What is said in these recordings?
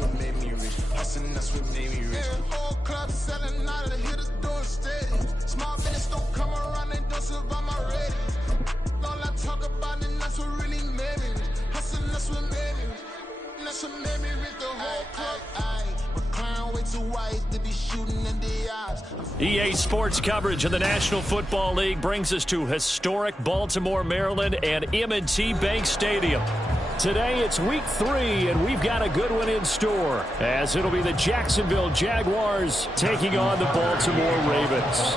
what made me rich. Hustling, that's what made me rich. Whole club selling out of the hitters doing steady. Small business don't come around, they don't survive my rating. All I talk about it, that's what really made me rich. Hustling, that's what made me rich. That's what made me rich. The whole club. Way too wide to be shooting in the eyes. EA Sports coverage of the National Football League brings us to historic Baltimore, Maryland, and M&T Bank Stadium. Today it's week 3, and we've got a good one in store, as it'll be the Jacksonville Jaguars taking on the Baltimore Ravens.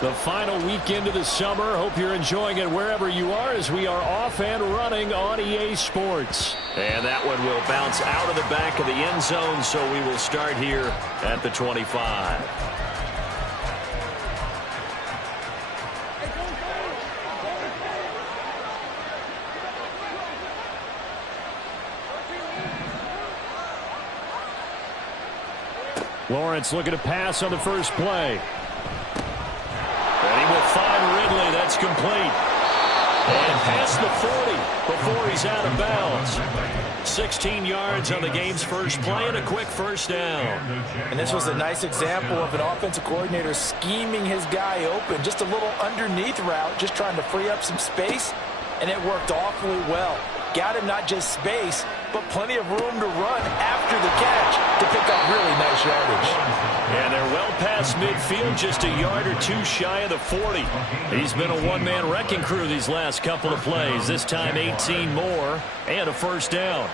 The final weekend of the summer. Hope you're enjoying it wherever you are, as we are off and running on EA Sports. And that one will bounce out of the back of the end zone, so we will start here at the 25. Lawrence looking to pass on the first play. And he will find Ridley. That's complete. And past the 40 before he's out of bounds. 16 yards on the game's first play and a quick first down. And this was a nice example of an offensive coordinator scheming his guy open. Just a little underneath route, just trying to free up some space, and it worked awfully well. Got him not just space, but plenty of room to run after the catch to pick up really nice yardage. And they're well past midfield, just a yard or two shy of the 40. He's been a one-man wrecking crew these last couple of plays. This time 18 more and a first down.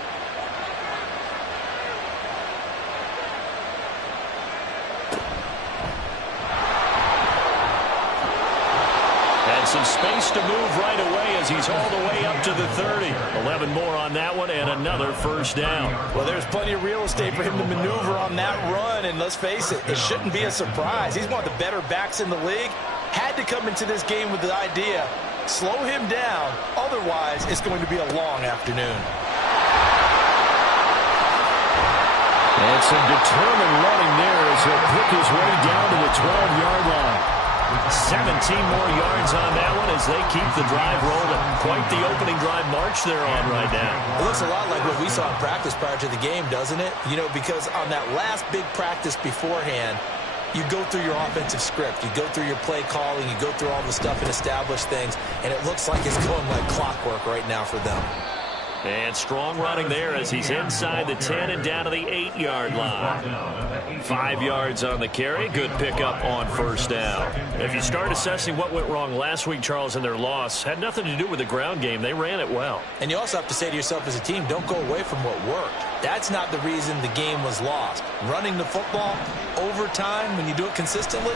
Some space to move right away as he's all the way up to the 30. 11 more on that one and another first down. Well, there's plenty of real estate for him to maneuver on that run, and let's face it, it shouldn't be a surprise. He's one of the better backs in the league. Had to come into this game with the idea, slow him down, otherwise it's going to be a long afternoon. And some determined running there as he'll pick his way down to the 12-yard line. 17 more yards on that one as they keep the drive rolling. Quite the opening drive march they're on right now. It looks a lot like what we saw in practice prior to the game, doesn't it? You know, because on that last big practice beforehand, you go through your offensive script, you go through your play calling, you go through all the stuff and establish things, and it looks like it's going like clockwork right now for them. And strong running there as he's inside the 10 and down to the 8-yard line. 5 yards on the carry. Good pickup on first down. If you start assessing what went wrong last week, Charles, in their loss, had nothing to do with the ground game. They ran it well. And you also have to say to yourself as a team, don't go away from what worked. That's not the reason the game was lost. Running the football over time, when you do it consistently,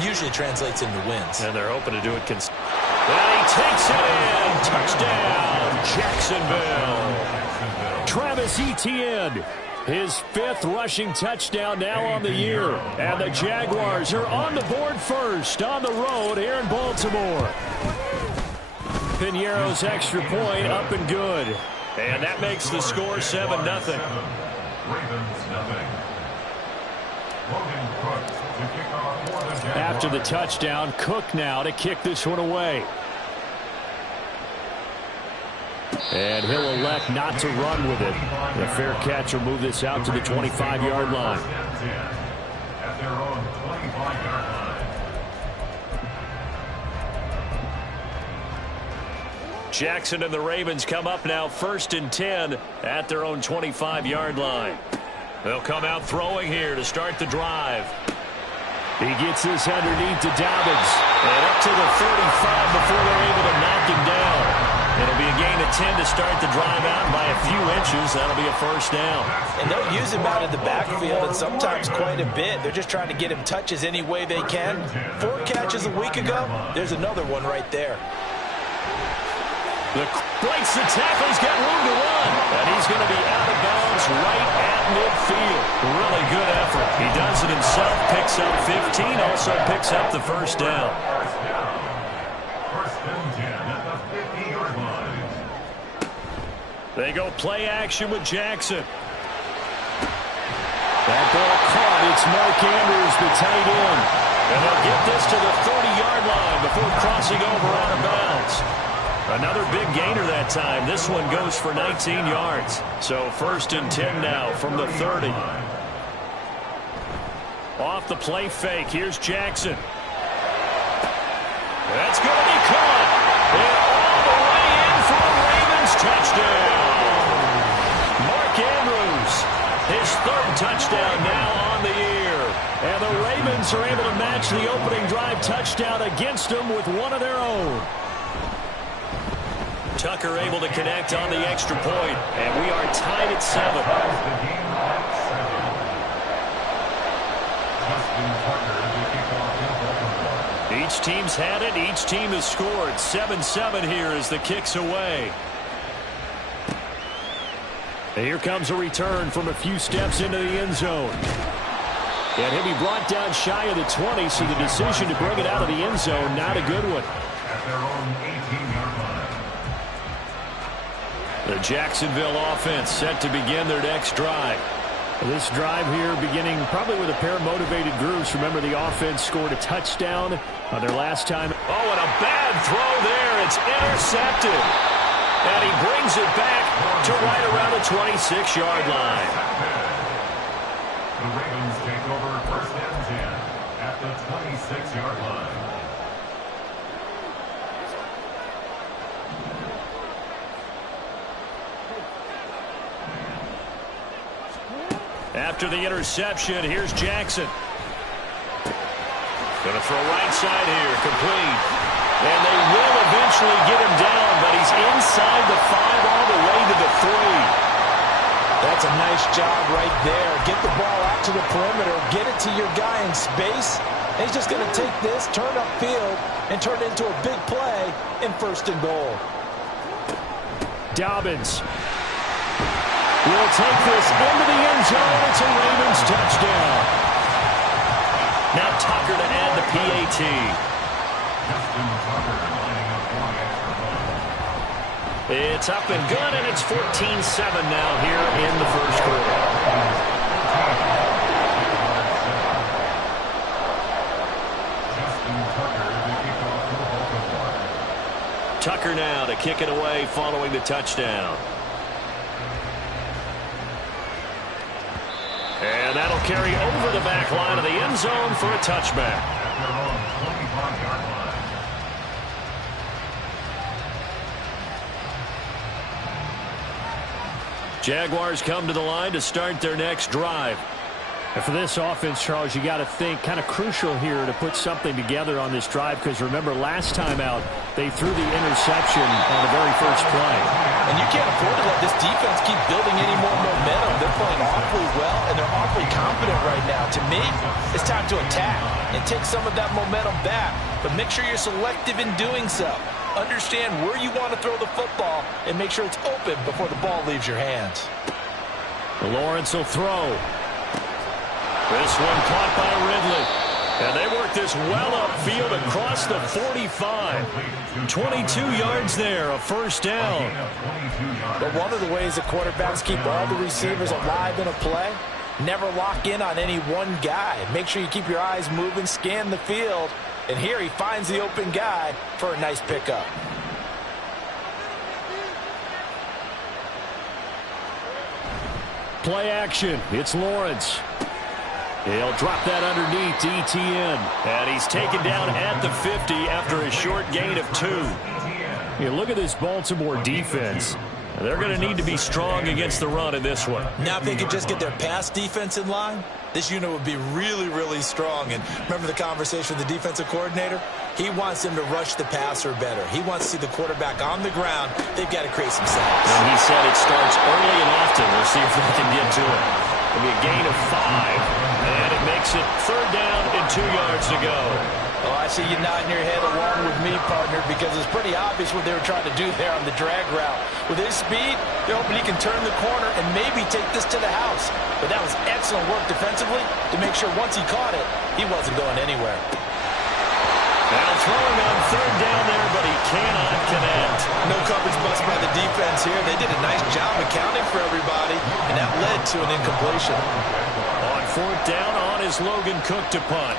usually translates into wins. And they're hoping to do it consistently. And he takes it in. Touchdown, Jacksonville. Travis Etienne, his 5th rushing touchdown now on the year. And the Jaguars are on the board first on the road here in Baltimore. Piñeiro's extra point up and good. And that makes the score 7-0. After the touchdown, Cook now to kick this one away. And he'll elect not to run with it. The fair catch will move this out to the 25-yard line. Jackson and the Ravens come up now 1st and 10 at their own 25-yard line. They'll come out throwing here to start the drive. He gets this underneath to Dobbins. And up to the 35 before they're able to knock him down. It'll be a gain of 10 to start the drive out by a few inches. That'll be a first down. And they'll use him out of the backfield and sometimes quite a bit. They're just trying to get him touches any way they can. 4 catches a week ago. There's another one right there. Breaks the tackle. He's got room to run. And he's going to be out of bounds right at midfield. Really good effort. He does it himself. Picks up 15. Also picks up the first down. They go play action with Jackson. That ball caught. It's Mark Andrews, the tight end. And they'll get this to the 30-yard line before crossing over out of bounds. Another big gainer that time. This one goes for 19 yards. So 1st and 10 now from the 30. Off the play fake. Here's Jackson. That's going to be caught. And all the way in for a Ravens touchdown. Mark Andrews, his 3rd touchdown now on the year. And the Ravens are able to match the opening drive touchdown against them with one of their own. Tucker able to connect on the extra point, and we are tied at 7. Each team's had it. Each team has scored. 7-7 here as the kick's away. And here comes a return from a few steps into the end zone. And he'll be brought down shy of the 20, so the decision to bring it out of the end zone, not a good one. At their own 18-yard line. The Jacksonville offense set to begin their next drive. This drive here beginning probably with a pair of motivated groups. Remember, the offense scored a touchdown on their last time. Oh, and a bad throw there. It's intercepted. And he brings it back to right around the 26-yard line. The Ravens take over 1st and 10 at the 26-yard line. After the interception, here's Jackson. Going to throw right side here, complete. And they will eventually get him down, but he's inside the 5 all the way to the 3. That's a nice job right there. Get the ball out to the perimeter, get it to your guy in space. And he's just going to take this, turn upfield, and turn it into a big play in 1st and goal. Dobbins will take this into the end zone. It's a Ravens touchdown. Now Tucker to add the PAT. It's up and good, and it's 14-7 now here in the 1st quarter. Tucker now to kick it away following the touchdown. And that'll carry over the back line of the end zone for a touchback. Jaguars come to the line to start their next drive. And for this offense, Charles, you got to think kind of crucial here to put something together on this drive, because remember last time out they threw the interception on the very first play. And you can't afford to let this defense keep building any more momentum. They're playing awfully well, and they're awfully confident right now. To me, it's time to attack and take some of that momentum back. But make sure you're selective in doing so. Understand where you want to throw the football and make sure it's open before the ball leaves your hands. Lawrence will throw. This one caught by Ridley. And they work this well upfield across the 45. 22 yards there, a 1st down. But one of the ways the quarterbacks keep all the receivers alive in a play, never lock in on any one guy. Make sure you keep your eyes moving, scan the field. And here he finds the open guy for a nice pickup. Play action. It's Lawrence. He'll drop that underneath to ETN. And he's taken down at the 50 after a short gain of 2. You look at this Baltimore defense. They're going to need to be strong against the run in this one. Now if they could just get their pass defense in line, this unit would be really, really strong. And remember the conversation with the defensive coordinator? He wants them to rush the passer better. He wants to see the quarterback on the ground. They've got to create some sacks. And he said it starts early and often. We'll see if they can get to it. It'll be a gain of 5. And it makes it 3rd down and 2 yards to go. Oh, I see you nodding your head along with me, partner, because it's pretty obvious what they were trying to do there on the drag route. With his speed, they're hoping he can turn the corner and maybe take this to the house. But that was excellent work defensively to make sure once he caught it, he wasn't going anywhere. Now throwing on 3rd down there, but he cannot connect. No coverage bust by the defense here. They did a nice job accounting for everybody, and that led to an incompletion. On 4th down, on is Logan Cook to punt.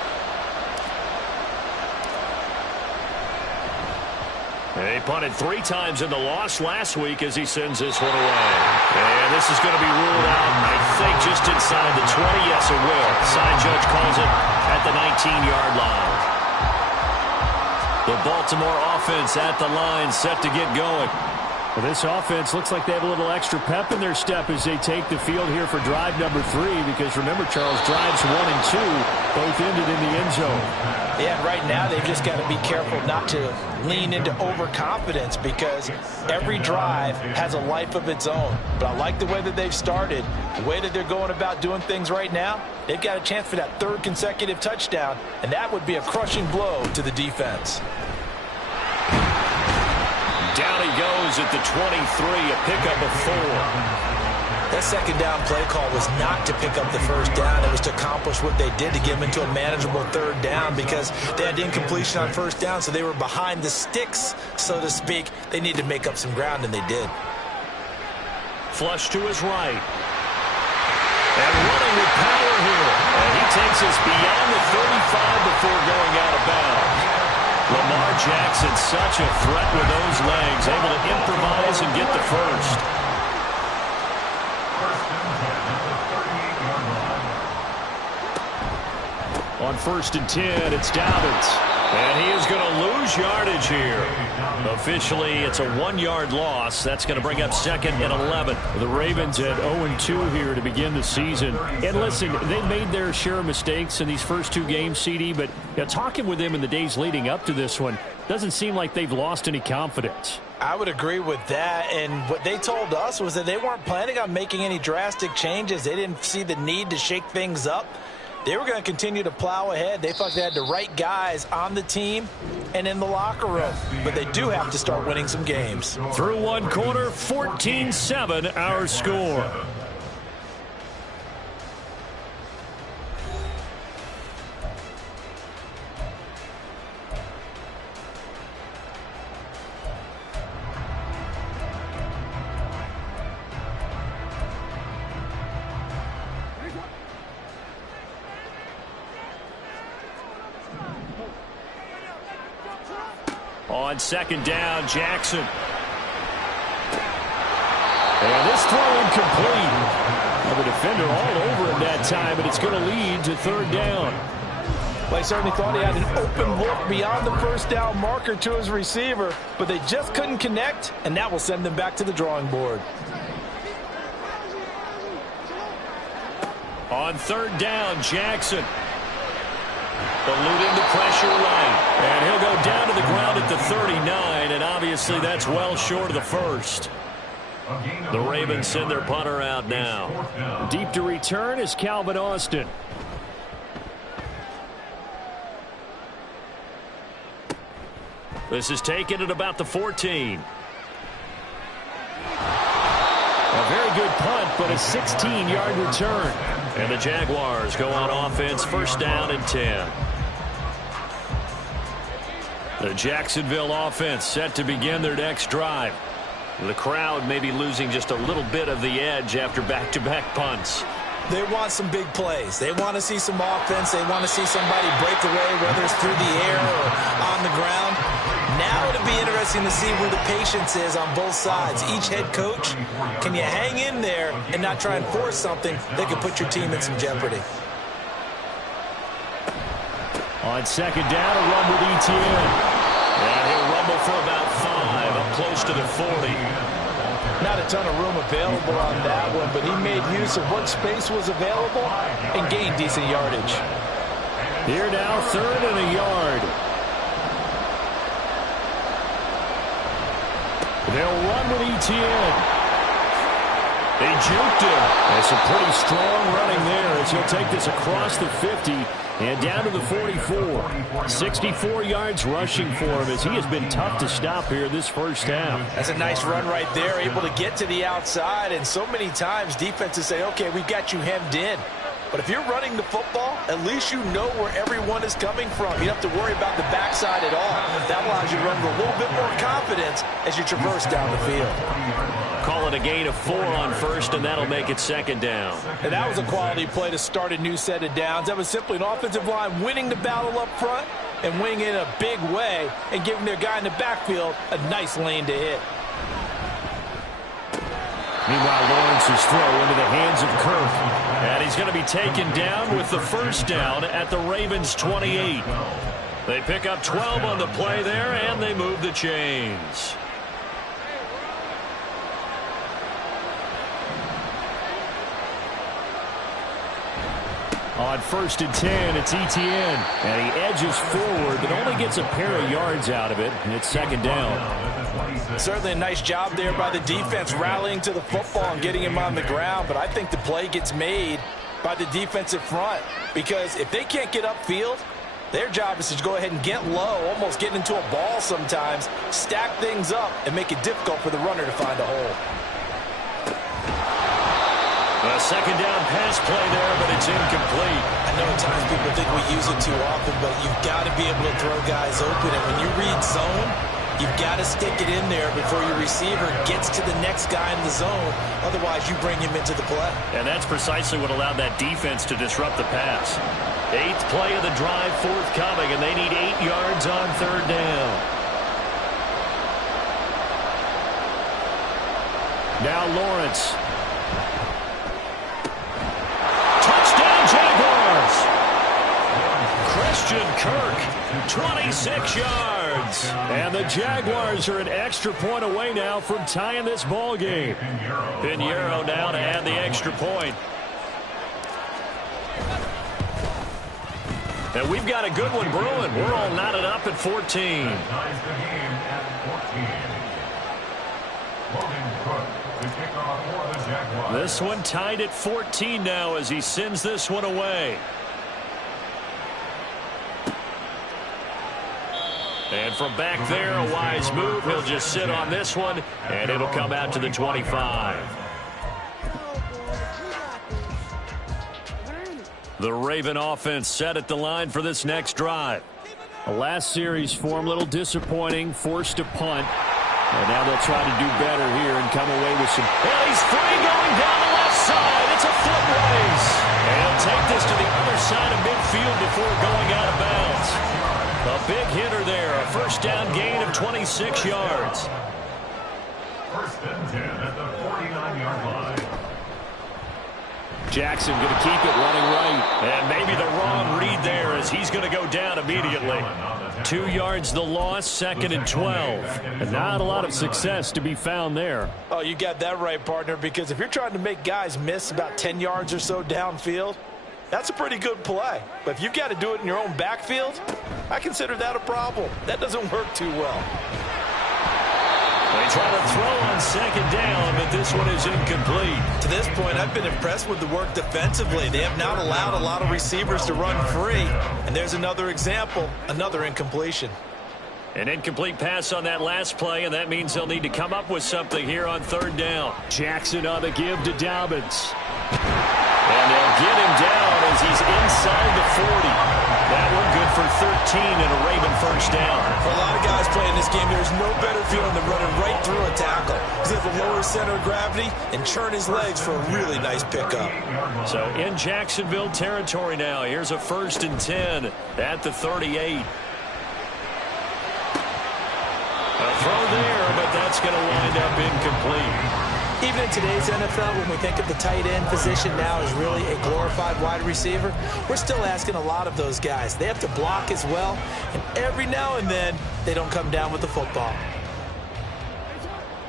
He punted 3 times in the loss last week as he sends this one away. And this is going to be ruled out, I think, just inside the 20. Yes, it will. Side judge calls it at the 19-yard line. The Baltimore offense at the line, set to get going. Well, this offense looks like they have a little extra pep in their step as they take the field here for drive number 3. Because remember, Charles, drives 1 and 2 both ended in the end zone. Yeah, right now they've just got to be careful not to lean into overconfidence because every drive has a life of its own. But I like the way that they've started, the way that they're going about doing things right now. They've got a chance for that 3rd consecutive touchdown, and that would be a crushing blow to the defense. Down he goes at the 23, a pickup of 4. That second down play call was not to pick up the first down. It was to accomplish what they did to get them into a manageable 3rd down because they had incompletion on first down, so they were behind the sticks, so to speak. They needed to make up some ground, and they did. Flush to his right. And running with power here. And he takes us beyond the 35 before going out of bounds. Lamar Jackson, such a threat with those legs, able to improvise and get the first. On 1st and 10, it's Dobbins. And he is going to lose yardage here. Officially, it's a 1-yard loss. That's going to bring up 2nd and 11. The Ravens at 0-2 here to begin the season. And listen, they made their share of mistakes in these first 2 games, CD, but talking with them in the days leading up to this one, doesn't seem like they've lost any confidence. I would agree with that, and what they told us was that they weren't planning on making any drastic changes. They didn't see the need to shake things up. They were going to continue to plow ahead. They thought they had the right guys on the team and in the locker room. But they do have to start winning some games. Through 1 quarter, 14-7 our score. On 2nd down, Jackson. And this throw incomplete. The defender all over him that time, but it's going to lead to 3rd down. Well, he certainly thought he had an open look beyond the first down marker to his receiver, but they just couldn't connect, and that will send them back to the drawing board. On 3rd down, Jackson. Eluding the pressure right. And he'll go down to the ground at the 39, and obviously that's well short of the first. The Ravens send their punter out now. Deep to return is Calvin Austin. This is taken at about the 14. A very good punt, but a 16-yard return. And the Jaguars go on offense, 1st down and 10. The Jacksonville offense set to begin their next drive. The crowd may be losing just a little bit of the edge after back-to-back punts. They want some big plays. They want to see some offense. They want to see somebody break away, whether it's through the air or on the ground. Now it'll be interesting to see where the patience is on both sides. Each head coach, can you hang in there and not try and force something that could put your team in some jeopardy? On 2nd down, a run with Etienne. And he'll rumble for about 5, up close to the 40. Not a ton of room available on that one, but he made use of what space was available and gained decent yardage. Here now, 3rd and a yard. They'll run with Etienne. They juked him. That's a pretty strong running there as he'll take this across the 50 and down to the 44. 64 yards rushing for him as he has been tough to stop here this first half. That's a nice run right there, able to get to the outside, and so many times defenses say, okay, we've got you hemmed in. But if you're running the football, at least you know where everyone is coming from. You don't have to worry about the backside at all. That allows you to run with a little bit more confidence as you traverse down the field. Call it a gain of 4 on 1st, and that'll make it 2nd down. And that was a quality play to start a new set of downs. That was simply an offensive line winning the battle up front and wing in a big way and giving their guy in the backfield a nice lane to hit. Meanwhile, Lawrence's throw into the hands of Kirk. And he's going to be taken down with the first down at the Ravens' 28. They pick up 12 on the play there, and they move the chains. On 1st and 10, it's Etienne. And he edges forward, but only gets a pair of yards out of it, and it's second down. Certainly a nice job there by the defense rallying to the football and getting him on the ground, but I think the play gets made by the defensive front, because if they can't get upfield, their job is to go ahead and get low, almost get into a ball sometimes, stack things up, and make it difficult for the runner to find a hole. A second down pass play there, but it's incomplete. I know at times people think we use it too often, but you've got to be able to throw guys open, and when you read zone, you've got to stick it in there before your receiver gets to the next guy in the zone. Otherwise, you bring him into the play. And that's precisely what allowed that defense to disrupt the pass. 8th play of the drive forthcoming, and they need 8 yards on 3rd down. Now Lawrence. Touchdown, Jaguars! Christian Kirk, 26 yards. And the Jaguars are an extra point away now from tying this ball game. Pinheiro now to add the extra point. And we've got a good one brewing. We're all knotted up at 14. This one tied at 14 now as he sends this one away. And from back there, a wise move. He'll just sit on this one, and it'll come out to the 25. The Raven offense set at the line for this next drive. The last series form a little disappointing, forced a punt. And now they'll try to do better here and come away with some. Well, he's free going down the left side. It's a foot race. And he'll take this to the other side of midfield before going out of bounds. A big hitter there. A first down gain of 26 yards. 1st and 10 at the 49-yard line. Jackson going to keep it running right. And maybe the wrong read there as he's going to go down immediately. 2 yards the loss, 2nd and 12. And not a lot of success to be found there. Oh, you got that right, partner, because if you're trying to make guys miss about 10 yards or so downfield, that's a pretty good play. But if you've got to do it in your own backfield, I consider that a problem. That doesn't work too well. They try to throw on 2nd down, but this one is incomplete. To this point, I've been impressed with the work defensively. They have not allowed a lot of receivers to run free. And there's another example, another incompletion. An incomplete pass on that last play, and that means they'll need to come up with something here on 3rd down. Jackson on the give to Dobbins. And they'll get him down as he's inside the 40. That one good for 13 and a Raven first down. For a lot of guys playing this game, there's no better feeling than running right through a tackle. He's at the lower center of gravity and churn his legs for a really nice pickup. So in Jacksonville territory now. Here's a 1st and 10 at the 38. A throw there, but that's going to wind up incomplete. Even in today's NFL, when we think of the tight end position now as really a glorified wide receiver, we're still asking a lot of those guys. They have to block as well, and every now and then, they don't come down with the football.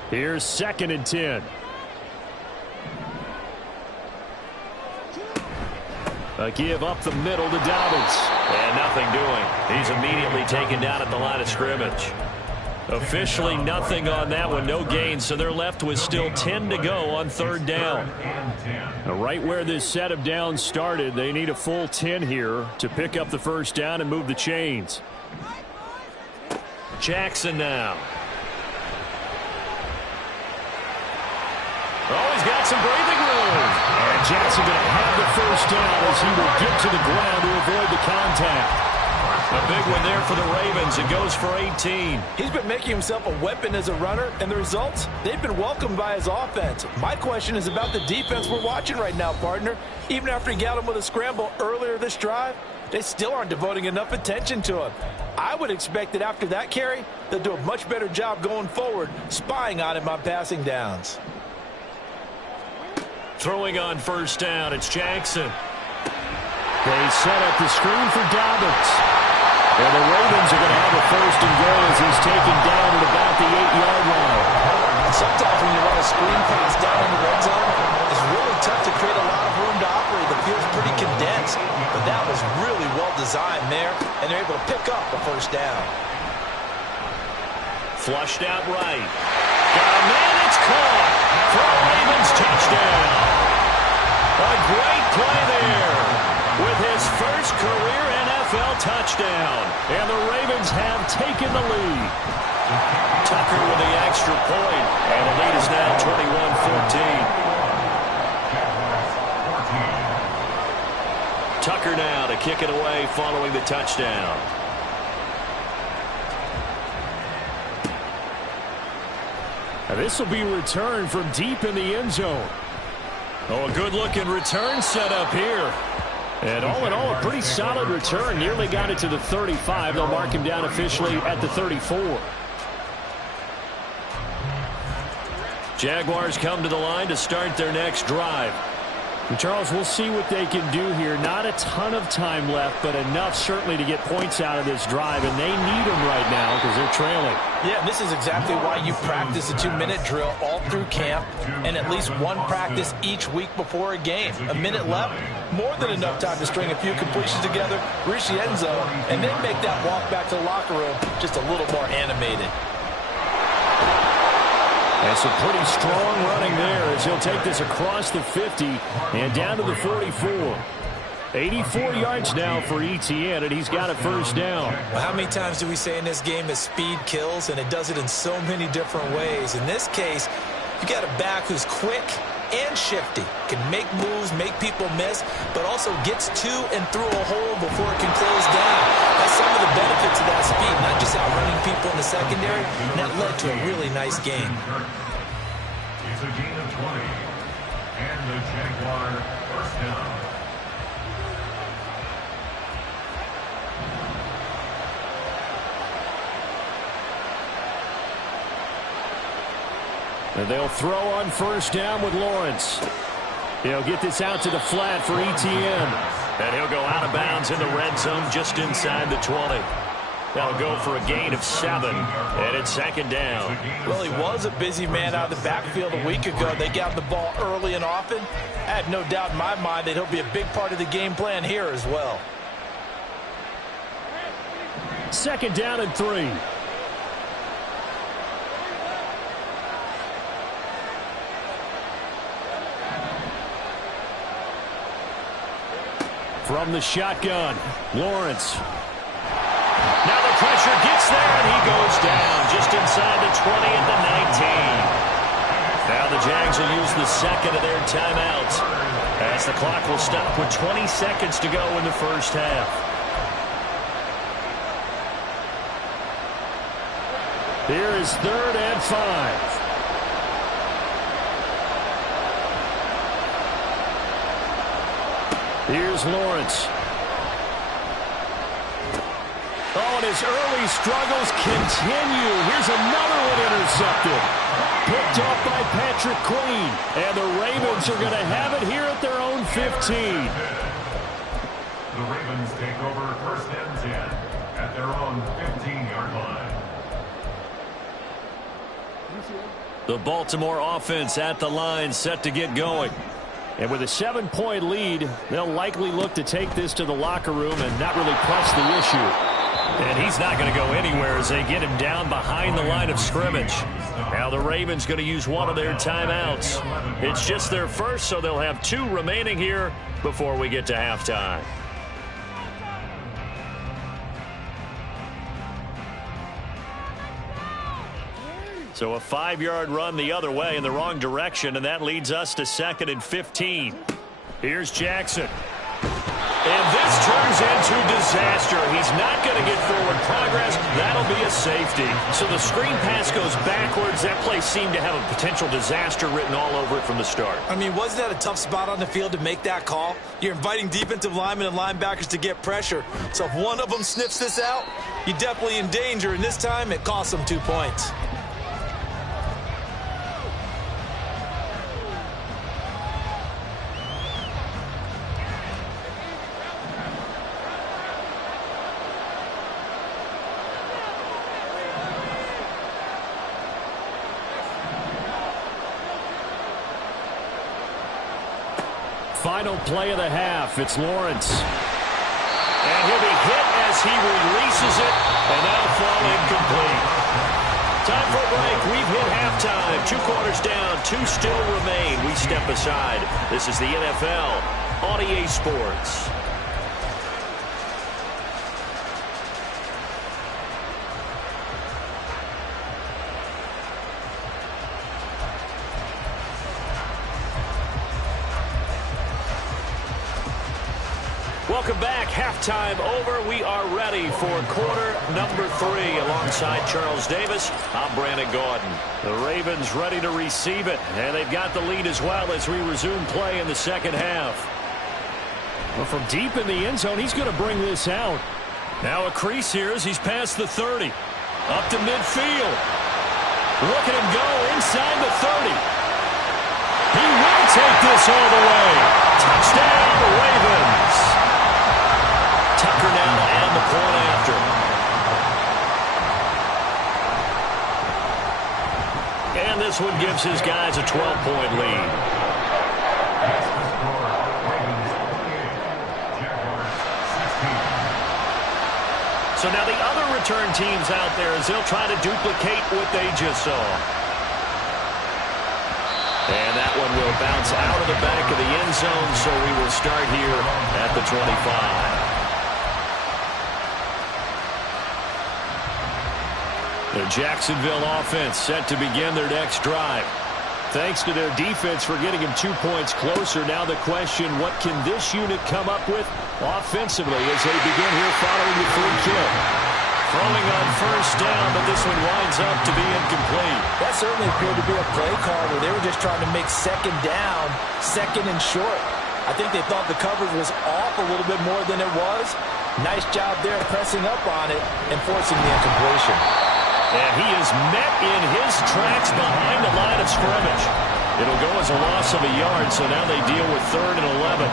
Here's 2nd and 10. A give up the middle to Dobbins. And nothing doing. He's immediately taken down at the line of scrimmage. Officially nothing on that one, no gain, so they're left with still 10 to go on 3rd down. Now, right where this set of downs started, they need a full 10 here to pick up the first down and move the chains. Jackson now. Oh, he's got some breathing room. And Jackson going to have the first down as he will get to the ground to avoid the contact. A big one there for the Ravens. It goes for 18. He's been making himself a weapon as a runner, and the results, they've been welcomed by his offense. My question is about the defense we're watching right now, partner. Even after he got him with a scramble earlier this drive, they still aren't devoting enough attention to him. I would expect that after that carry, they'll do a much better job going forward, spying on him on passing downs. Throwing on first down, it's Jackson. They set up the screen for Dobbins. And the Ravens are going to have a first and goal as he's taken down at about the 8-yard line. Sometimes when you run a screen pass down in the red zone, it's really tough to create a lot of room to operate. The field's pretty condensed, but that was really well designed there, and they're able to pick up the first down. Flushed out right. Got a man, it's caught for a Ravens touchdown. A great play there with his first career NFL touchdown. And the Ravens have taken the lead. Tucker with the extra point, and the lead is now 21-14. Tucker now to kick it away following the touchdown. And this will be returned from deep in the end zone. Oh, a good-looking return set up here. And all in all, a pretty solid return. Nearly got it to the 35. They'll mark him down officially at the 34. Jaguars come to the line to start their next drive. And Charles, we'll see what they can do here. Not a ton of time left, but enough certainly to get points out of this drive. And they need them right now because they're trailing. Yeah, this is exactly why you practice a 2-minute drill all through camp and at least one practice each week before a game. A minute left, more than enough time to string a few completions together, reach the end zone, and then make that walk back to the locker room just a little more animated. And some pretty strong running there as he'll take this across the 50 and down to the 44. 84 yards now for ETN, and he's got a first down. Well, how many times do we say in this game that speed kills, and it does it in so many different ways? In this case, you got a back who's quick and shifty, can make moves, make people miss, but also gets to and through a hole before it can close down. That's some of the benefits of that speed, not just outrunning people in the secondary, and that led to a really nice game. It's a gain of 20, and the Jaguar first down. And they'll throw on first down with Lawrence. He'll get this out to the flat for ETN. And he'll go out of bounds in the red zone just inside the 20. That'll go for a gain of 7, and it's second down. Well, he was a busy man out of the backfield a week ago. They got the ball early and often. I had no doubt in my mind that he'll be a big part of the game plan here as well. Second down and 3. From the shotgun, Lawrence. Now the pressure gets there, and he goes down just inside the 20 at the 19. Now the Jags will use the second of their timeouts as the clock will stop with 20 seconds to go in the first half. Here is 3rd and 5. Here's Lawrence. Oh, and his early struggles continue. Here's another one intercepted. Picked off by Patrick Queen. And the Ravens are going to have it here at their own 15. The Ravens take over first and 10 at their own 15-yard line. The Baltimore offense at the line set to get going. And with a 7-point lead, they'll likely look to take this to the locker room and not really press the issue. And he's not going to go anywhere as they get him down behind the line of scrimmage. Now the Ravens going to use one of their timeouts. It's just their first, so they'll have 2 remaining here before we get to halftime. So a 5-yard run the other way in the wrong direction, and that leads us to 2nd and 15. Here's Jackson. And this turns into disaster. He's not going to get forward progress. That'll be a safety. So the screen pass goes backwards. That play seemed to have a potential disaster written all over it from the start. I mean, wasn't that a tough spot on the field to make that call? You're inviting defensive linemen and linebackers to get pressure. So if one of them sniffs this out, You're definitely in danger, and this time it cost them 2 points. Final play of the half. It's Lawrence. And he'll be hit as he releases it, and that'll fall incomplete. Time for a break. We've hit halftime. 2 quarters down, 2 still remain. We step aside. This is the NFL on EA Sports. Welcome back. Halftime over. We are ready for quarter number 3. Alongside Charles Davis, I'm Brandon Gordon. The Ravens ready to receive it, and they've got the lead as well as we resume play in the second half. Well, from deep in the end zone, he's going to bring this out. Now a crease here as he's past the 30. Up to midfield. Look at him go inside the 30. He will take this all the way. Touchdown, Ravens. Tucker now to add the point after. And this one gives his guys a 12-point lead. So now the other return teams out there as they'll try to duplicate what they just saw. And that one will bounce out of the back of the end zone, so we will start here at the 25. The Jacksonville offense set to begin their next drive. Thanks to their defense for getting him 2 points closer. Now the question, what can this unit come up with offensively as they begin here following the free kick? Throwing on first down, but this one winds up to be incomplete. That certainly appeared to be a play call where they were just trying to make second down, second and short. I think they thought the coverage was off a little bit more than it was. Nice job there pressing up on it and forcing the incompletion. And he is met in his tracks behind the line of scrimmage. It'll go as a loss of a yard, so now they deal with 3rd and 11.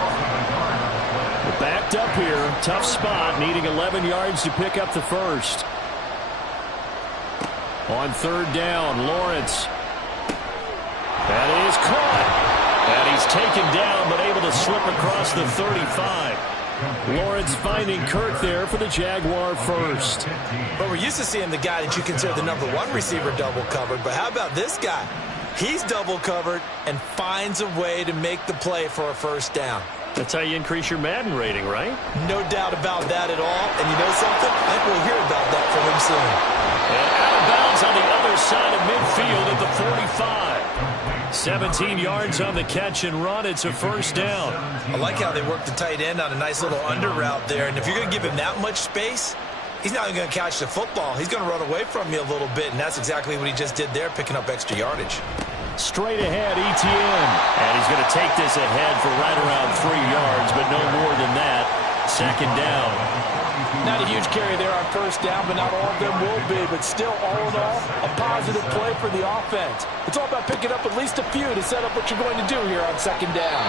They're backed up here. Tough spot, needing 11 yards to pick up the first. On 3rd down, Lawrence. That is caught. And he's taken down, but able to slip across the 35. Lawrence finding Kirk there for the Jaguar first. But we're used to seeing the guy that you consider the number 1 receiver double covered. But how about this guy? He's double covered and finds a way to make the play for a first down. That's how you increase your Madden rating, right? No doubt about that at all. And you know something? I think we'll hear about that from him soon. And out of bounds on the other side of midfield at the 45. 17 yards on the catch and run. It's a first down. I like how they work the tight end on a nice little under route there. And if you're going to give him that much space, he's not even going to catch the football. He's going to run away from you a little bit, and that's exactly what he just did there, picking up extra yardage. Straight ahead, ETN. And he's going to take this ahead for right around 3 yards, but no more than that. Second down. Not a huge carry there on first down, but not all of them will be. But still, all in all, a positive play for the offense. It's all about picking up at least a few to set up what you're going to do here on second down.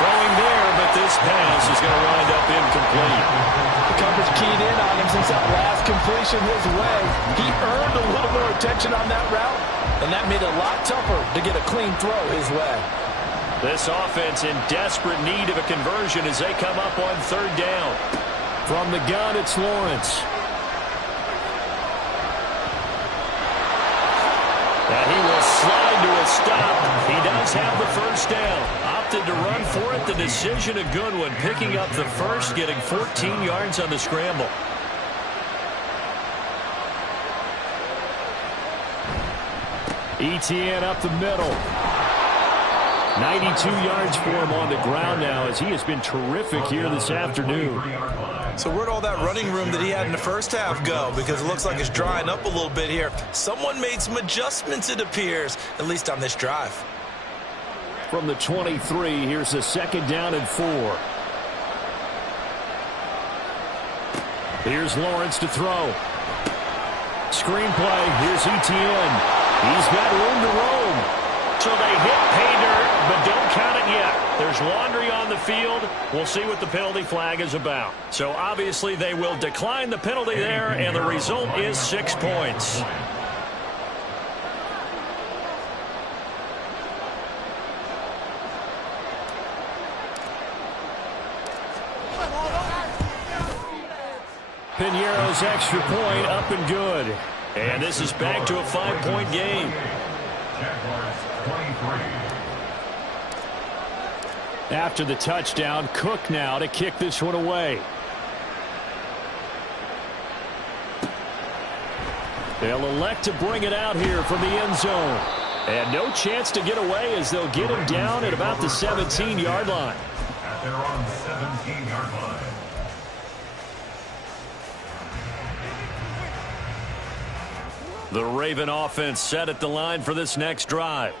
Throwing there, but this pass is going to wind up incomplete. The coverage keyed in on him since that last completion his way. He earned a little more attention on that route, and that made it a lot tougher to get a clean throw his way. This offense in desperate need of a conversion as they come up on 3rd down. From the gun, it's Lawrence. And he will slide to a stop. He does have the first down. Opted to run for it. The decision, a good one. Picking up the first, getting 14 yards on the scramble. ETN up the middle. 92 yards for him on the ground now as he has been terrific here this afternoon. So where'd all that running room that he had in the first half go? Because it looks like it's drying up a little bit here. Someone made some adjustments, it appears, at least on this drive. From the 23, here's a 2nd down and 4. Here's Lawrence to throw. Screenplay. Here's Etienne. He's got room to roam. So they hit pay dirt, but don't count it yet. There's laundry on the field. We'll see what the penalty flag is about. So obviously they will decline the penalty there, and the result is 6 points. Piñeiro's extra point up and good. And this is back to a 5-point game. Jaguars 23. After the touchdown, Cook now to kick this one away. They'll elect to bring it out here from the end zone. And no chance to get away as they'll get him down at about the 17-yard line. At their own 17-yard line. The Raven offense set at the line for this next drive.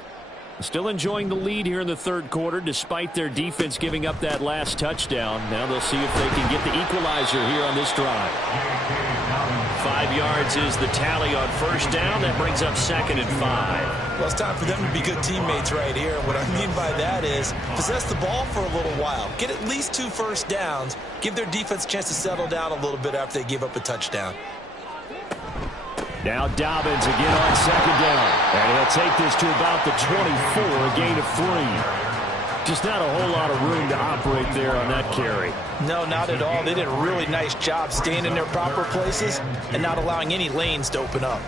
Still enjoying the lead here in the third quarter despite their defense giving up that last touchdown. Now they'll see if they can get the equalizer here on this drive. 5 yards is the tally on first down. That brings up 2nd and 5. Well, it's time for them to be good teammates right here. What I mean by that is possess the ball for a little while. Get at least 2 first downs. Give their defense a chance to settle down a little bit after they give up a touchdown. Now Dobbins again on 2nd down. And he'll take this to about the 24, a gain of 3. Just not a whole lot of room to operate there on that carry. No, not at all. They did a really nice job staying in their proper places and not allowing any lanes to open up.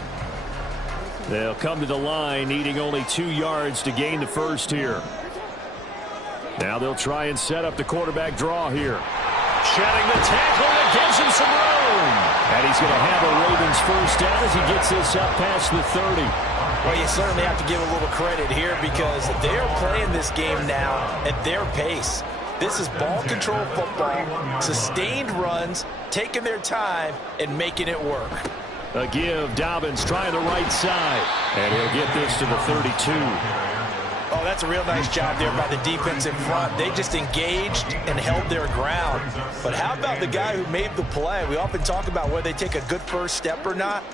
They'll come to the line, needing only 2 yards to gain the first here. Now they'll try and set up the quarterback draw here. Shedding the tackle, that gives him some room. And he's going to have a Ravens first down as he gets this up past the 30. Well, you certainly have to give a little credit here because they're playing this game now at their pace. This is ball control football, sustained runs, taking their time, and making it work. A give, Dobbins trying the right side. And he'll get this to the 32. Oh, that's a real nice job there by the defense in front. They just engaged and held their ground. But how about the guy who made the play? We often talk about whether they take a good first step or not.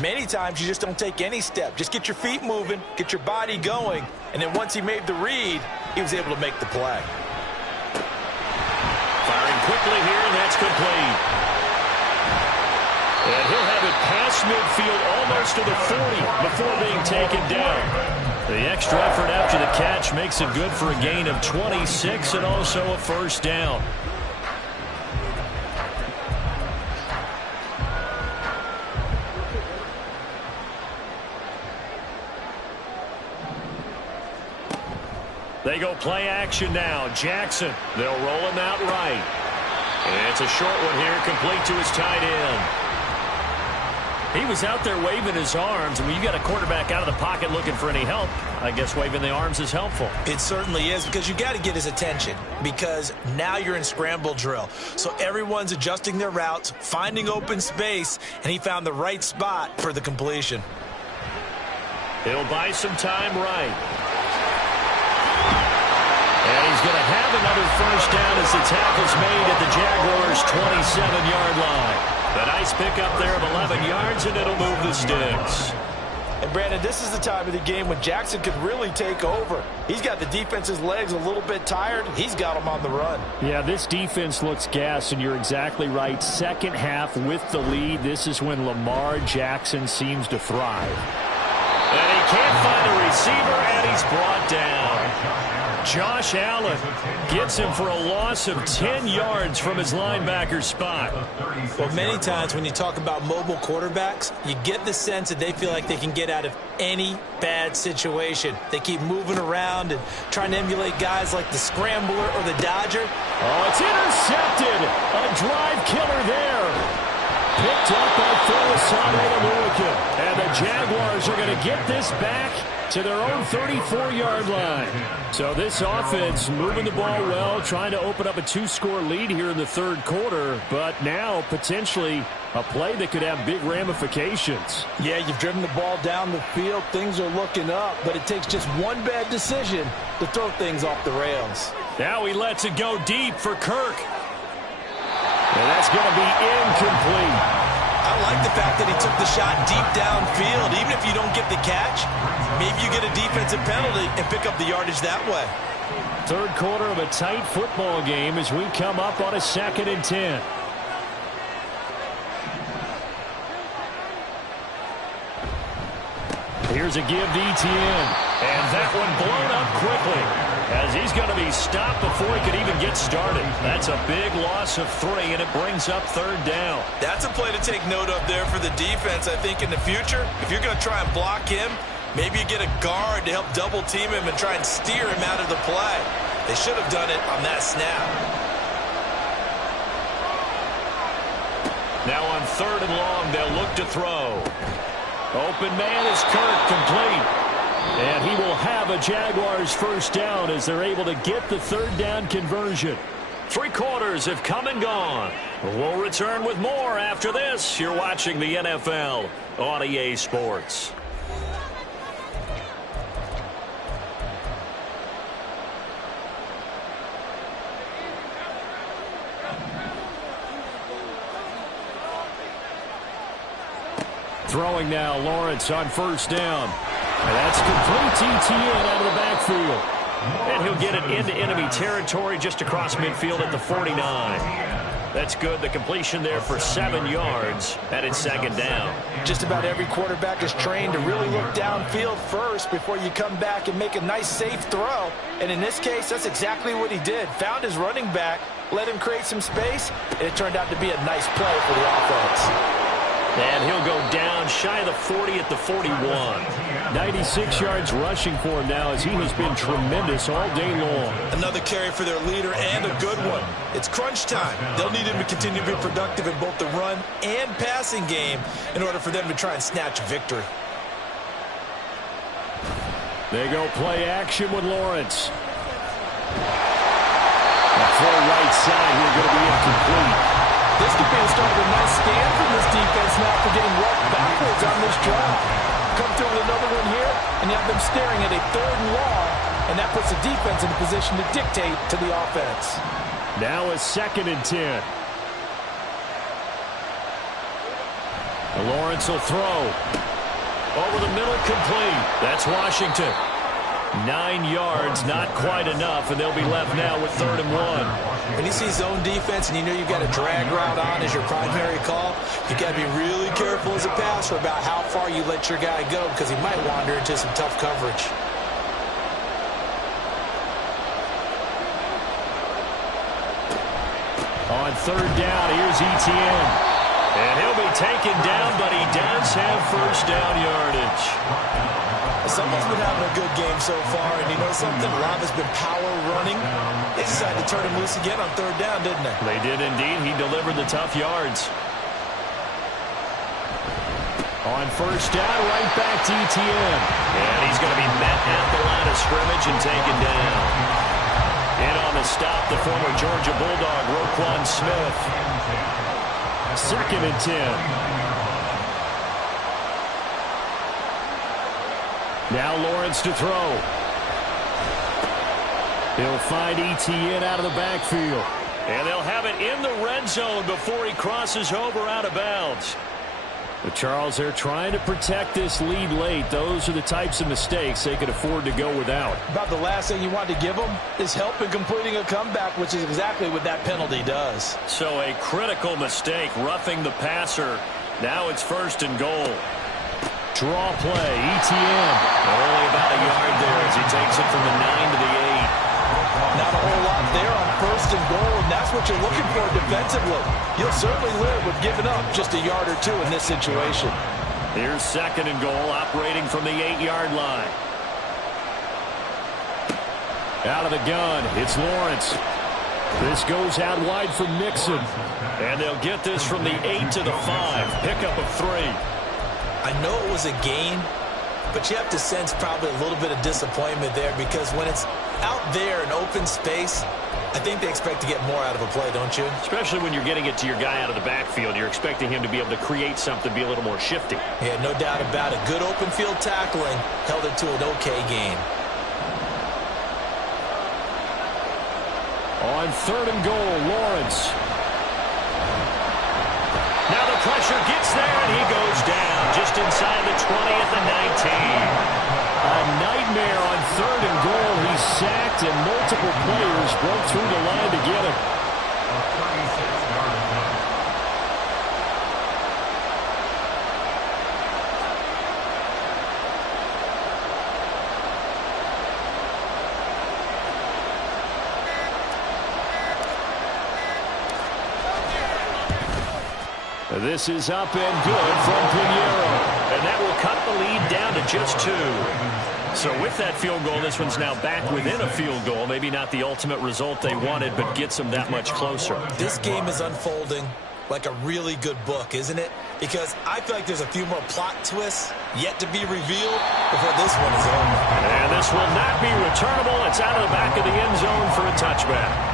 Many times you just don't take any step. Just get your feet moving, get your body going, and then once he made the read, he was able to make the play. Firing quickly here, and that's complete. And he'll have it past midfield almost to the 40 before being taken down. The extra effort after the catch makes it good for a gain of 26 and also a first down. They go play action now. Jackson, they'll roll him out right. And it's a short one here, complete to his tight end. He was out there waving his arms, and when you got a quarterback out of the pocket looking for any help, I guess waving the arms is helpful. It certainly is, because you got to get his attention, because now you're in scramble drill. So everyone's adjusting their routes, finding open space, and he found the right spot for the completion. He'll buy some time right. And he's going to have another first down as the tackle's made at the Jaguars' 27-yard line. A nice pickup there of 11 yards, and it'll move the sticks. And, Brandon, this is the time of the game when Jackson could really take over. He's got the defense's legs a little bit tired. He's got them on the run. Yeah, this defense looks gassed, and you're exactly right. Second half with the lead, this is when Lamar Jackson seems to thrive. And he can't find a receiver, and he's brought down. Josh Allen gets him for a loss of 10 yards from his linebacker spot. Well, many times when you talk about mobile quarterbacks, you get the sense that they feel like they can get out of any bad situation. They keep moving around and trying to emulate guys like the Scrambler or the Dodger. Oh, it's intercepted. A drive killer there. Picked up by Phillips. And the Jaguars are going to get this back to their own 34-yard line. So this offense moving the ball well, trying to open up a 2-score lead here in the third quarter, but now potentially a play that could have big ramifications. Yeah, you've driven the ball down the field. Things are looking up, but it takes just one bad decision to throw things off the rails. Now he lets it go deep for Kirk. And that's going to be incomplete. I like the fact that he took the shot deep downfield. Even if you don't get the catch, maybe you get a defensive penalty and pick up the yardage that way. Third quarter of a tight football game as we come up on a 2nd and 10. Here's a give to Etienne. And that one blown up quickly as he's going to be stopped before he could even get started. That's a big loss of 3, and it brings up 3rd down. That's a play to take note of there for the defense, I think, in the future. If you're going to try and block him, maybe you get a guard to help double-team him and try and steer him out of the play. They should have done it on that snap. Now on 3rd and long, they'll look to throw. Open man is Kirk, complete. And he will have a Jaguars 1st down as they're able to get the 3rd down conversion. 3 quarters have come and gone. We'll return with more after this. You're watching the NFL on EA Sports. Throwing now, Lawrence on 1st down. And that's complete Etienne out of the backfield. And he'll get it into enemy territory just across midfield at the 49. That's good. The completion there for 7 yards. And it's 2nd down. Just about every quarterback is trained to really look downfield first before you come back and make a nice, safe throw. And in this case, that's exactly what he did. Found his running back, let him create some space, and it turned out to be a nice play for the offense. And he'll go down shy of the 40 at the 41. 96 yards rushing for him now as he has been tremendous all day long. Another carry for their leader and a good one. It's crunch time. They'll need him to continue to be productive in both the run and passing game in order for them to try and snatch a victory. They go play action with Lawrence. The throw right side here going to be incomplete. This could be the start of a nice stand from this defense now for getting worked backwards on this drive. Come through with another one here, and you have them staring at a 3rd and long, and that puts the defense in a position to dictate to the offense. Now a 2nd and 10. Lawrence will throw. Over the middle, complete. That's Washington. 9 yards, not quite enough, and they'll be left now with 3rd and 1. When you see zone defense and you know you've got a drag route on as your primary call, you've got to be really careful as a passer about how far you let your guy go because he might wander into some tough coverage. On 3rd down, here's Etienne. And he'll be taken down, but he does have 1st down yardage. Someone's been having a good game so far, and you know something? A lot has been power running. They decided to turn him loose again on 3rd down, didn't they? They did indeed. He delivered the tough yards. On 1st down, right back to Etienne. And he's going to be met at the line of scrimmage and taken down. And on the stop, the former Georgia Bulldog, Roquan Smith. 2nd and 10. Now Lawrence to throw. He'll find Etienne out of the backfield. And they'll have it in the red zone before he crosses over out of bounds. But Charles, they're trying to protect this lead late. Those are the types of mistakes they could afford to go without. About the last thing you want to give them is help in completing a comeback, which is exactly what that penalty does. So a critical mistake, roughing the passer. Now it's 1st and goal. Draw play, Etienne. Only about a yard there as he takes it from the 9 to the 8. Not a whole lot there on 1st and goal, and that's what you're looking for defensively. You'll certainly live with giving up just a yard or 2 in this situation. Here's 2nd and goal, operating from the 8-yard line. Out of the gun, it's Lawrence. This goes out wide for Mixon. And they'll get this from the 8 to the 5. Pickup of 3. I know it was a gain, but you have to sense probably a little bit of disappointment there because when it's out there in open space, I think they expect to get more out of a play, don't you? Especially when you're getting it to your guy out of the backfield. You're expecting him to be able to create something, be a little more shifty. Yeah, no doubt about it. Good open field tackling held it to an okay gain. On 3rd and goal, Lawrence. pressure, gets there, and he goes down just inside the 20 at the 19. A nightmare on 3rd and goal. He's sacked, and multiple players broke through the line to get him. A 36-yard attempt. This is up and good from Pinheiro. And that will cut the lead down to just 2. So with that field goal, this one's now back within a field goal. Maybe not the ultimate result they wanted, but gets them that much closer. This game is unfolding like a really good book, isn't it? Because I feel like there's a few more plot twists yet to be revealed before this one is over. And this will not be returnable. It's out of the back of the end zone for a touchback.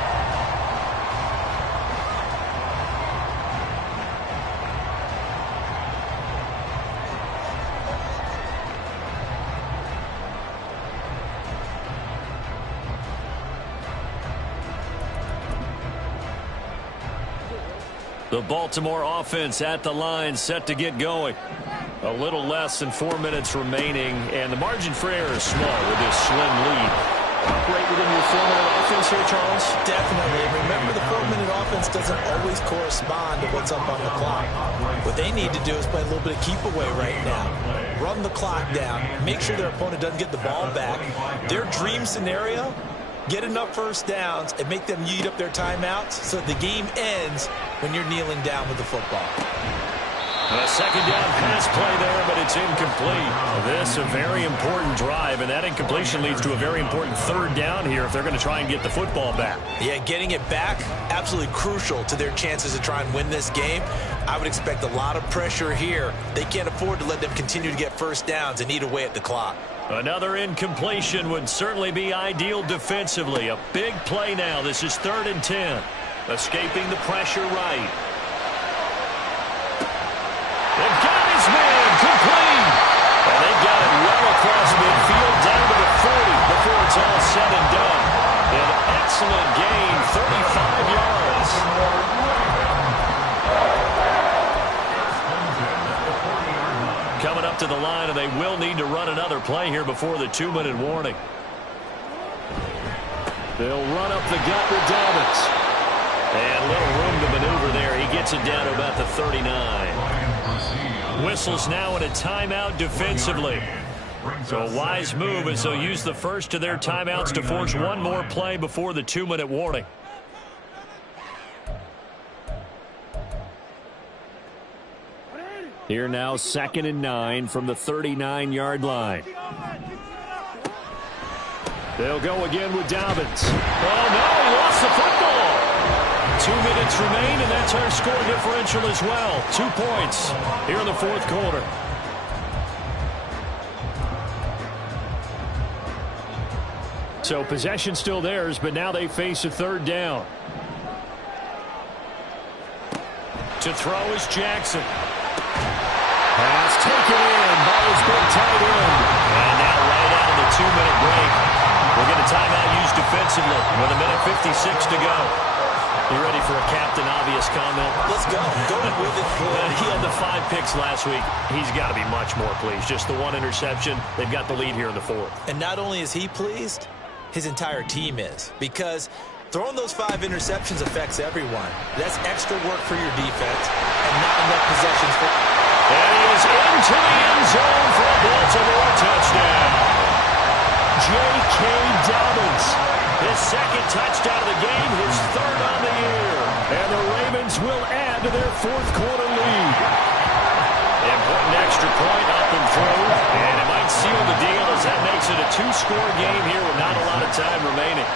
The Baltimore offense at the line, set to get going. A little less than 4 minutes remaining, and the margin for error is small with this slim lead. Operate within your 4-minute offense here, Charles? Definitely. Remember, the 4-minute offense doesn't always correspond to what's up on the clock. What they need to do is play a little bit of keep away right now. Run the clock down. Make sure their opponent doesn't get the ball back. Their dream scenario, get enough first downs and make them eat up their timeouts so that the game ends when you're kneeling down with the football. A second down pass play there, but it's incomplete. This a very important drive, and that incompletion leads to a very important 3rd down here if they're going to try and get the football back. Yeah, getting it back, absolutely crucial to their chances to try and win this game. I would expect a lot of pressure here. They can't afford to let them continue to get first downs and eat away at the clock. Another incompletion would certainly be ideal defensively. A big play now. This is 3rd and 10. Escaping the pressure right. They've got his man complete. And they got it well across midfield down to the 40 before it's all said and done. An excellent gain, 35 yards. Coming up to the line, and they will need to run another play here before the 2-minute warning. They'll run up the gut with Dobbins. And little room to maneuver there. He gets it down to about the 39. Whistles now in a timeout defensively. So a wise move as they'll use the first of their timeouts to force one more play before the 2-minute warning. Here now, 2nd and 9 from the 39-yard line. They'll go again with Dobbins. Oh, no, he lost the football. 2 minutes remain, and that's our score differential as well. 2 points here in the 4th quarter. So possession still theirs, but now they face a 3rd down. To throw is Jackson. Pass taken in by his big tight end. And now right out of the 2-minute break, we'll get a timeout used defensively with 1:56 to go. You ready for a Captain Obvious comment? Let's go. Go with it. He had the 5 picks last week. He's got to be much more pleased. Just the 1 interception. They've got the lead here in the 4th. And not only is he pleased, his entire team is. Because throwing those 5 interceptions affects everyone. That's extra work for your defense and not enough possessions for... And he is into the end zone for a Baltimore touchdown. J.K. Dobbins. His 2nd touchdown of the game, his 3rd on the year. And the Ravens will add to their 4th quarter lead. Important extra point up and through. And it might seal the deal as that makes it a 2-score game here with not a lot of time remaining.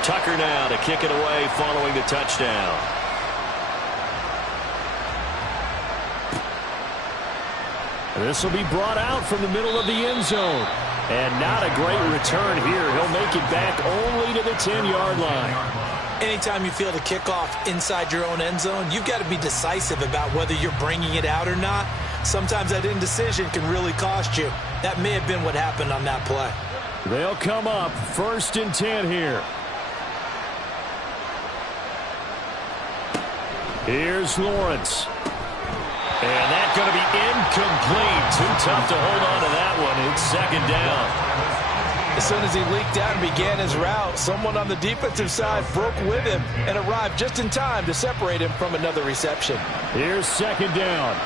Tucker now to kick it away following the touchdown. This will be brought out from the middle of the end zone. And not a great return here. He'll make it back only to the 10-yard line. Anytime you feel the kickoff inside your own end zone, you've got to be decisive about whether you're bringing it out or not. Sometimes that indecision can really cost you. That may have been what happened on that play. They'll come up 1st and 10 here. Here's Lawrence. And that's going to be incomplete. Too tough to hold on to that one. It's second down. As soon as he leaked out and began his route, someone on the defensive side broke with him and arrived just in time to separate him from another reception. Here's second down.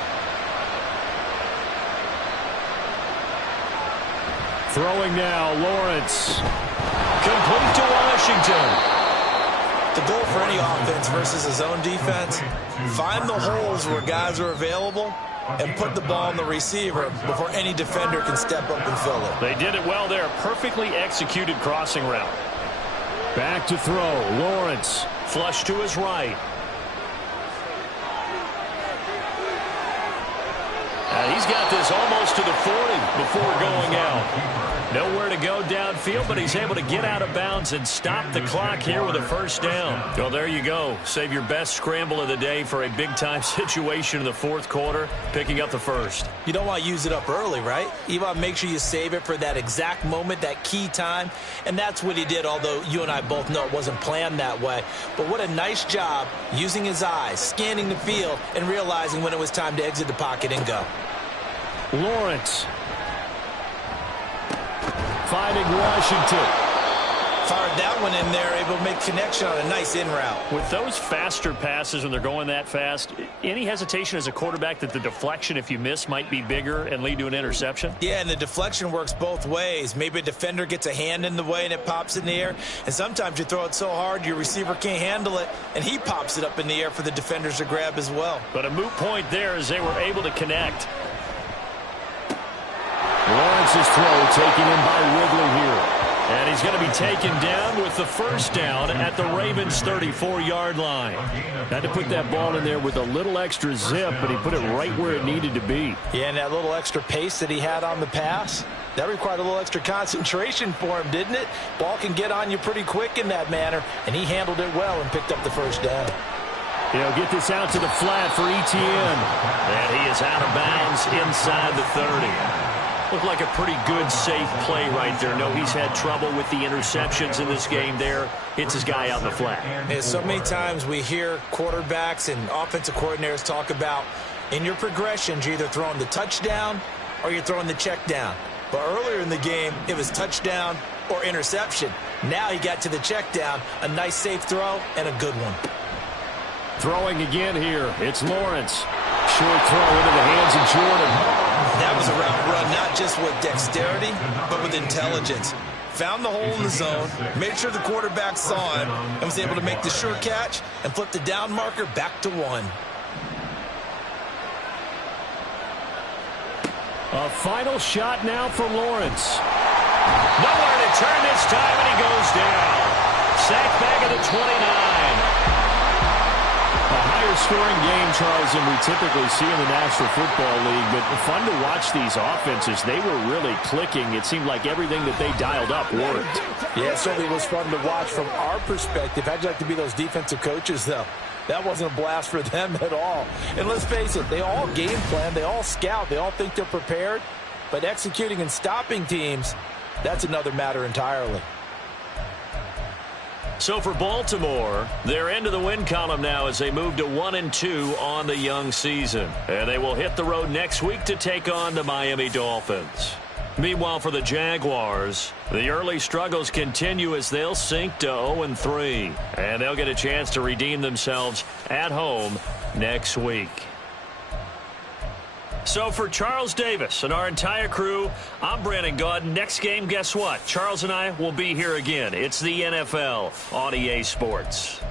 Throwing now, Lawrence. Complete to Washington. The goal for any offense versus his own defense, find the holes where guys are available and put the ball on the receiver before any defender can step up and fill it. They did it well there. Perfectly executed crossing route. Back to throw, Lawrence. Flush to his right. He's got this almost to the 40 before going out. Nowhere to go downfield, but he's able to get out of bounds and stop the clock here with a first down. Well, there you go. Save your best scramble of the day for a big-time situation in the fourth quarter, picking up the first. You don't want to use it up early, right? You want to make sure you save it for that exact moment, that key time, and that's what he did, although you and I both know it wasn't planned that way. But what a nice job using his eyes, scanning the field, and realizing when it was time to exit the pocket and go. Lawrence. Finding Washington. Fired that one in there, able to make connection on a nice in route. With those faster passes when they're going that fast, any hesitation as a quarterback that the deflection, if you miss, might be bigger and lead to an interception? Yeah, and the deflection works both ways. Maybe a defender gets a hand in the way and it pops in the air, and sometimes you throw it so hard your receiver can't handle it, and he pops it up in the air for the defenders to grab as well. But a moot point there as they were able to connect. Lawrence's throw taken in by Ridley here. And he's going to be taken down with the first down at the Ravens' 34-yard line. Had to put that ball in there with a little extra zip, but he put it right where it needed to be. Yeah, and that little extra pace that he had on the pass, that required a little extra concentration for him, didn't it? Ball can get on you pretty quick in that manner, and he handled it well and picked up the first down. He'll get this out to the flat for ETN. And he is out of bounds inside the 30. Looked like a pretty good, safe play right there. No, he's had trouble with the interceptions in this game there. Hits his guy out in the flat. And so many times we hear quarterbacks and offensive coordinators talk about in your progressions, you're either throwing the touchdown or you're throwing the check down. But earlier in the game, it was touchdown or interception. Now he got to the check down, a nice safe throw and a good one. Throwing again here. It's Lawrence. Short throw into the hands of Jordan. That was a route run, not just with dexterity, but with intelligence. Found the hole in the zone, made sure the quarterback saw him, and was able to make the sure catch and flip the down marker back to 1. A final shot now for Lawrence. Nowhere to turn this time, and he goes down. Sacked back at the 29. A higher-scoring game, Charles, than we typically see in the National Football League, but fun to watch these offenses. They were really clicking. It seemed like everything that they dialed up worked. Yeah, it certainly was fun to watch from our perspective. How'd you like to be those defensive coaches, though? That wasn't a blast for them at all. And let's face it, they all game plan, they all scout, they all think they're prepared, but executing and stopping teams, that's another matter entirely. So for Baltimore, they're into the win column now as they move to 1-2 on the young season. And they will hit the road next week to take on the Miami Dolphins. Meanwhile, for the Jaguars, the early struggles continue as they'll sink to 0-3. And they'll get a chance to redeem themselves at home next week. So for Charles Davis and our entire crew, I'm Brandon Gaudin. Next game, guess what? Charles and I will be here again. It's the NFL on EA Sports.